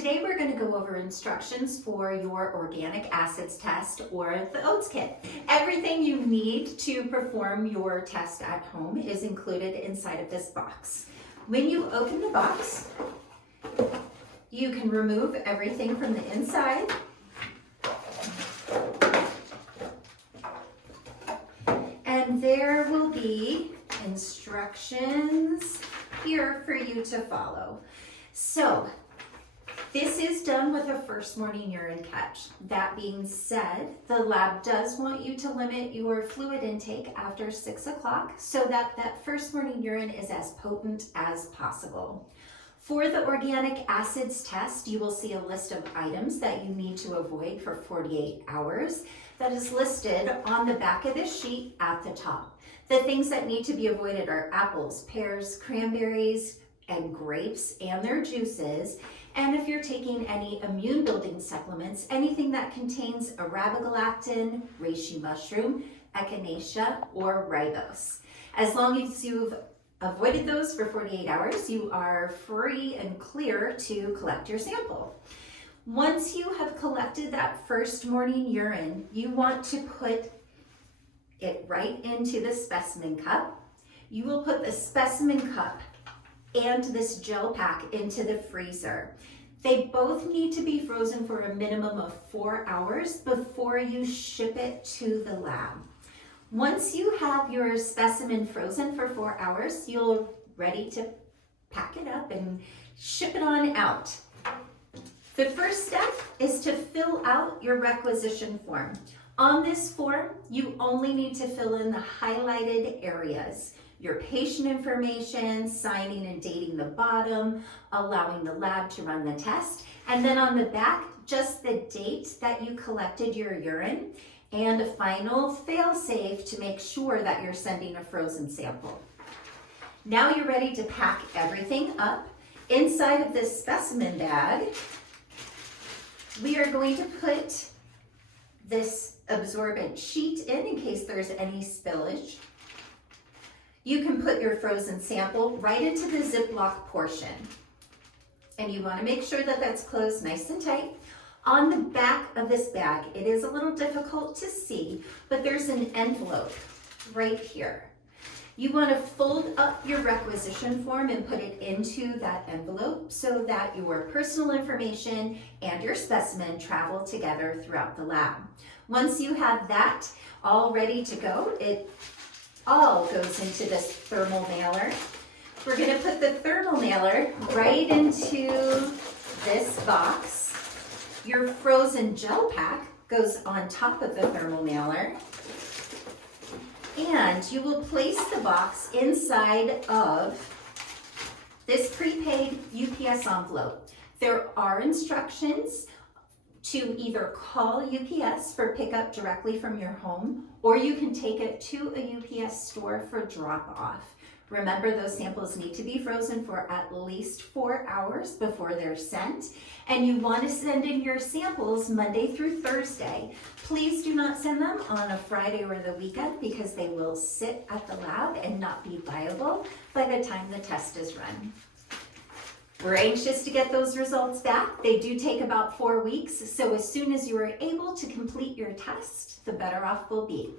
Today we're going to go over instructions for your organic acids test or the OATs kit. Everything you need to perform your test at home is included inside of this box. When you open the box, you can remove everything from the inside. And there will be instructions here for you to follow. So, this is done with a first morning urine catch. That being said, the lab does want you to limit your fluid intake after 6 o'clock so that that first morning urine is as potent as possible. For the organic acids test, you will see a list of items that you need to avoid for 48 hours. That is listed on the back of this sheet at the top. The things that need to be avoided are apples, pears, cranberries, and grapes and their juices. And if you're taking any immune building supplements, anything that contains arabigalactin, reishi mushroom, echinacea, or ribose. As long as you've avoided those for 48 hours, you are free and clear to collect your sample. Once you have collected that first morning urine, you want to put it right into the specimen cup. You will put the specimen cup and this gel pack into the freezer. They both need to be frozen for a minimum of 4 hours before you ship it to the lab. Once you have your specimen frozen for 4 hours, you're ready to pack it up and ship it on out. The first step is to fill out your requisition form. On this form, you only need to fill in the highlighted areas. Your patient information, signing and dating the bottom, allowing the lab to run the test, and then on the back, just the date that you collected your urine, and a final fail-safe to make sure that you're sending a frozen sample. Now you're ready to pack everything up. Inside of this specimen bag, we are going to put this absorbent sheet in case there's any spillage. You can put your frozen sample right into the Ziploc portion. And you want to make sure that that's closed nice and tight. On the back of this bag, it is a little difficult to see, but there's an envelope right here. You want to fold up your requisition form and put it into that envelope so that your personal information and your specimen travel together throughout the lab. Once you have that all ready to go, it all goes into this thermal mailer. We're going to put the thermal mailer right into this box. Your frozen gel pack goes on top of the thermal mailer. And you will place the box inside of this prepaid UPS envelope. There are instructions to either call UPS for pickup directly from your home, or you can take it to a UPS store for drop-off. Remember, those samples need to be frozen for at least 4 hours before they're sent, and you want to send in your samples Monday through Thursday. Please do not send them on a Friday or the weekend because they will sit at the lab and not be viable by the time the test is run. We're anxious to get those results back. They do take about 4 weeks, so as soon as you are able to complete your test, the better off we'll be.